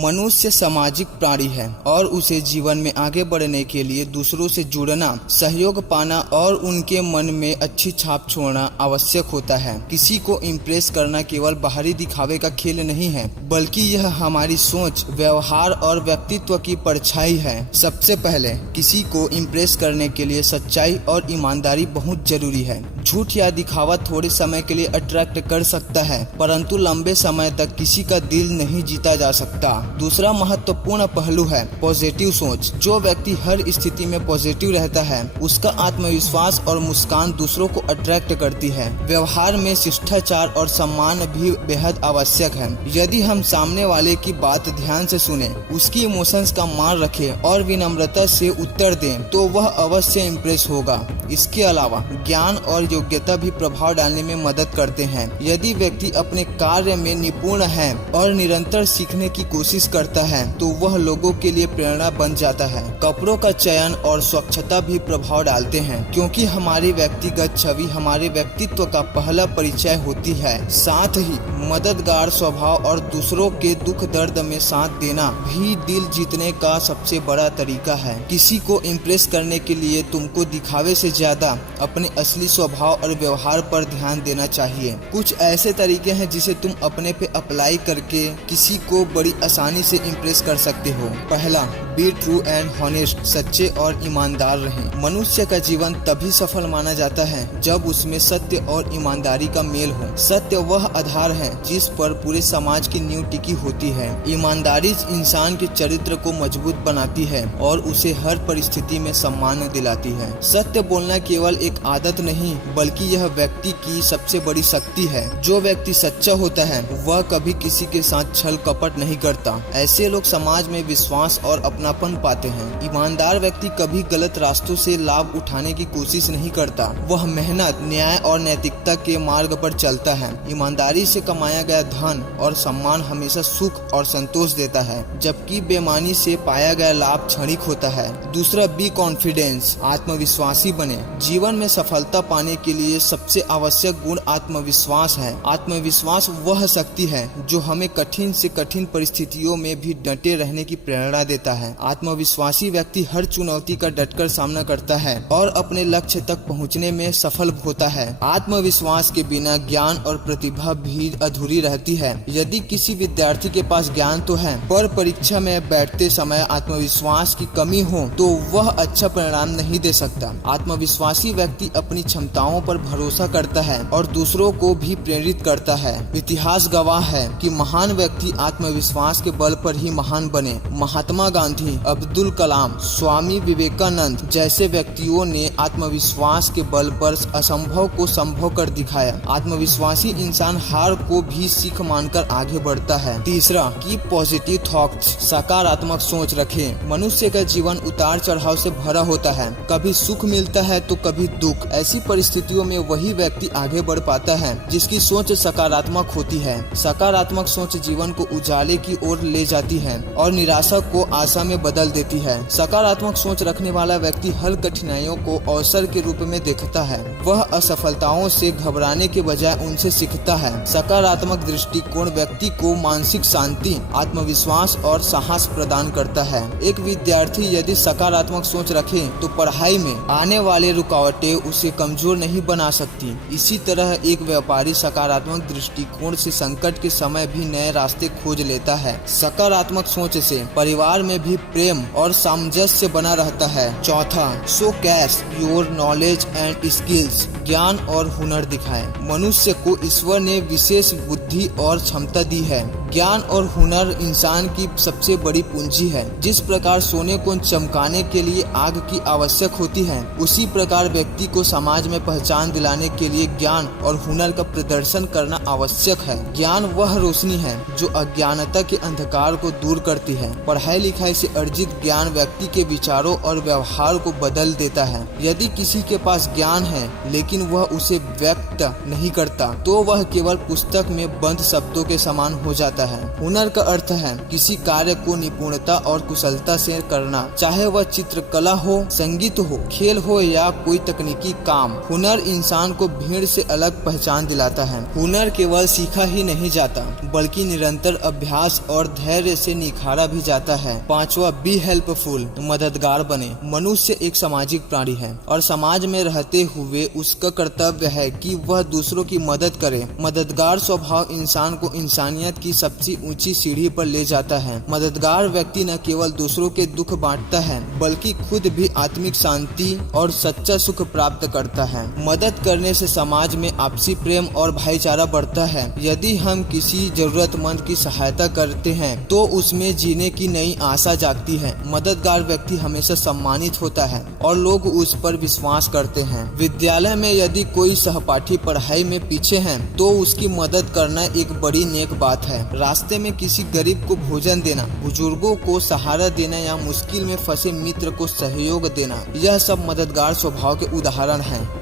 मनुष्य सामाजिक प्राणी है और उसे जीवन में आगे बढ़ने के लिए दूसरों से जुड़ना, सहयोग पाना और उनके मन में अच्छी छाप छोड़ना आवश्यक होता है। किसी को इम्प्रेस करना केवल बाहरी दिखावे का खेल नहीं है, बल्कि यह हमारी सोच, व्यवहार और व्यक्तित्व की परछाई है। सबसे पहले किसी को इम्प्रेस करने के लिए सच्चाई और ईमानदारी बहुत जरूरी है। झूठ या दिखावा थोड़े समय के लिए अट्रैक्ट कर सकता है, परंतु लंबे समय तक किसी का दिल नहीं जीता जा सकता। दूसरा महत्वपूर्ण पहलू है पॉजिटिव सोच। जो व्यक्ति हर स्थिति में पॉजिटिव रहता है, उसका आत्मविश्वास और मुस्कान दूसरों को अट्रैक्ट करती है। व्यवहार में शिष्टाचार और सम्मान भी बेहद आवश्यक है। यदि हम सामने वाले की बात ध्यान से सुने, उसकी इमोशंस का मान रखें और विनम्रता से उत्तर दें, तो वह अवश्य इम्प्रेस होगा। इसके अलावा ज्ञान और योग्यता भी प्रभाव डालने में मदद करते हैं। यदि व्यक्ति अपने कार्य में निपुण है और निरंतर सीखने की कोशिश करता है, तो वह लोगों के लिए प्रेरणा बन जाता है। कपड़ों का चयन और स्वच्छता भी प्रभाव डालते हैं, क्योंकि हमारी व्यक्तिगत छवि हमारे व्यक्तित्व का पहला परिचय होती है। साथ ही मददगार स्वभाव और दूसरों के दुख दर्द में साथ देना भी दिल जीतने का सबसे बड़ा तरीका है। किसी को इम्प्रेस करने के लिए तुमको दिखावे से ज्यादा अपने असली स्वभाव और व्यवहार पर ध्यान देना चाहिए। कुछ ऐसे तरीके हैं जिसे तुम अपने पे अप्लाई करके किसी को बड़ी आसानी से इम्प्रेस कर सकते हो। पहला, बी ट्रू एंड हॉनेस्ट। सच्चे और ईमानदार रहें। मनुष्य का जीवन तभी सफल माना जाता है जब उसमें सत्य और ईमानदारी का मेल हो। सत्य वह आधार है जिस पर पूरे समाज की नींव टिकी होती है। ईमानदारी इंसान के चरित्र को मजबूत बनाती है और उसे हर परिस्थिति में सम्मान दिलाती है। सत्य बोलना केवल एक आदत नहीं, बल्कि यह व्यक्ति की सबसे बड़ी शक्ति है। जो व्यक्ति सच्चा होता है, वह कभी किसी के साथ छल कपट नहीं करता। ऐसे लोग समाज में विश्वास और अपनापन पाते हैं। ईमानदार व्यक्ति कभी गलत रास्तों से लाभ उठाने की कोशिश नहीं करता। वह मेहनत, न्याय और नैतिकता के मार्ग पर चलता है। ईमानदारी से कमाया गया धन और सम्मान हमेशा सुख और संतोष देता है, जबकि बेईमानी से पाया गया लाभ क्षणिक होता है। दूसरा, बी कॉन्फिडेंस। आत्मविश्वासी बने। जीवन में सफलता पाने के लिए सबसे आवश्यक गुण आत्मविश्वास है। आत्मविश्वास वह शक्ति है जो हमें कठिन से कठिन परिस्थितियों में भी डटे रहने की प्रेरणा देता है। आत्मविश्वासी व्यक्ति हर चुनौती का डटकर सामना करता है और अपने लक्ष्य तक पहुंचने में सफल होता है। आत्मविश्वास के बिना ज्ञान और प्रतिभा भी अधूरी रहती है। यदि किसी विद्यार्थी के पास ज्ञान तो है, पर परीक्षा में बैठते समय आत्मविश्वास की कमी हो, तो वह अच्छा परिणाम नहीं दे सकता। आत्मविश्वासी व्यक्ति अपनी क्षमताओं पर भरोसा करता है और दूसरों को भी प्रेरित करता है। इतिहास गवाह है कि महान व्यक्ति आत्मविश्वास के बल पर ही महान बने। महात्मा गांधी, अब्दुल कलाम, स्वामी विवेकानंद जैसे व्यक्तियों ने आत्मविश्वास के बल पर असंभव को संभव कर दिखाया। आत्मविश्वासी इंसान हार को भी सीख मानकर आगे बढ़ता है। तीसरा, की पॉजिटिव थॉट्स। सकारात्मक सोच रखें। मनुष्य का जीवन उतार चढ़ाव से भरा होता है। कभी सुख मिलता है तो कभी दुख। ऐसी परिस्थितियों में वही व्यक्ति आगे बढ़ पाता है जिसकी सोच सकारात्मक होती है। सकारात्मक सोच जीवन को उजाले की ओर ले जाती है और निराशा को आशा में बदल देती है। सकारात्मक सोच रखने वाला व्यक्ति हर कठिनाइयों को अवसर के रूप में देखता है। वह असफलताओं से घबराने के बजाय उनसे सीखता है। सकारात्मक दृष्टिकोण व्यक्ति को मानसिक शांति, आत्मविश्वास और साहस प्रदान करता है। एक विद्यार्थी यदि सकारात्मक सोच रखे तो पढ़ाई में आने वाले रुकावटें उसे कमजोर नहीं बना सकती। इसी तरह एक व्यापारी सकारात्मक दृष्टिकोण से संकट के समय भी नए रास्ते खोज लेता है। सकारात्मक सोच से परिवार में भी प्रेम और सामंजस्य बना रहता है। चौथा, show cash your knowledge and skills. ज्ञान और हुनर दिखाएं। मनुष्य को ईश्वर ने विशेष बुद्धि और क्षमता दी है। ज्ञान और हुनर इंसान की सबसे बड़ी पूंजी है। जिस प्रकार सोने को चमकाने के लिए आग की आवश्यक होती है, उसी प्रकार व्यक्ति को समाज में पहचान दिलाने के लिए ज्ञान और हुनर का प्रदर्शन करना आवश्यक है। ज्ञान वह रोशनी है जो अज्ञानता के अंधकार को दूर करती है। पढ़ाई लिखाई से अर्जित ज्ञान व्यक्ति के विचारों और व्यवहार को बदल देता है। यदि किसी के पास ज्ञान है लेकिन वह उसे व्यक्त नहीं करता, तो वह केवल पुस्तक में बंद शब्दों के समान हो जाता है। हुनर का अर्थ है किसी कार्य को निपुणता और कुशलता से करना, चाहे वह चित्रकला हो, संगीत हो, खेल हो या कोई तकनीकी काम। हुनर इंसान को भीड़ से अलग पहचान दिलाता है। हुनर केवल सीखा ही नहीं जाता, बल्कि निरंतर अभ्यास और धैर्य से निखारा भी जाता है। 5वां, बी हेल्पफुल, मददगार बने। मनुष्य एक सामाजिक प्राणी है और समाज में रहते हुए उसका कर्तव्य है कि वह दूसरों की मदद करे। मददगार स्वभाव इंसान को इंसानियत की सबसे ऊंची सीढ़ी पर ले जाता है। मददगार व्यक्ति न केवल दूसरों के दुख बांटता है बल्कि खुद भी आत्मिक शांति और सच्चा सुख प्राप्त करता है। मदद करने से समाज में आपसी प्रेम और भाईचारा बढ़ता है। यदि हम किसी जरूरतमंद की सहायता करते हैं तो उसमें जीने की नई आशा जागती है। मददगार व्यक्ति हमेशा सम्मानित होता है और लोग उस पर विश्वास करते हैं। विद्यालय में यदि कोई सहपाठी पढ़ाई में पीछे है तो उसकी मदद करना एक बड़ी नेक बात है। रास्ते में किसी गरीब को भोजन देना, बुजुर्गों को सहारा देना या मुश्किल में फंसे मित्र को सहयोग देना, यह सब मददगार स्वभाव के उदाहरण हैं।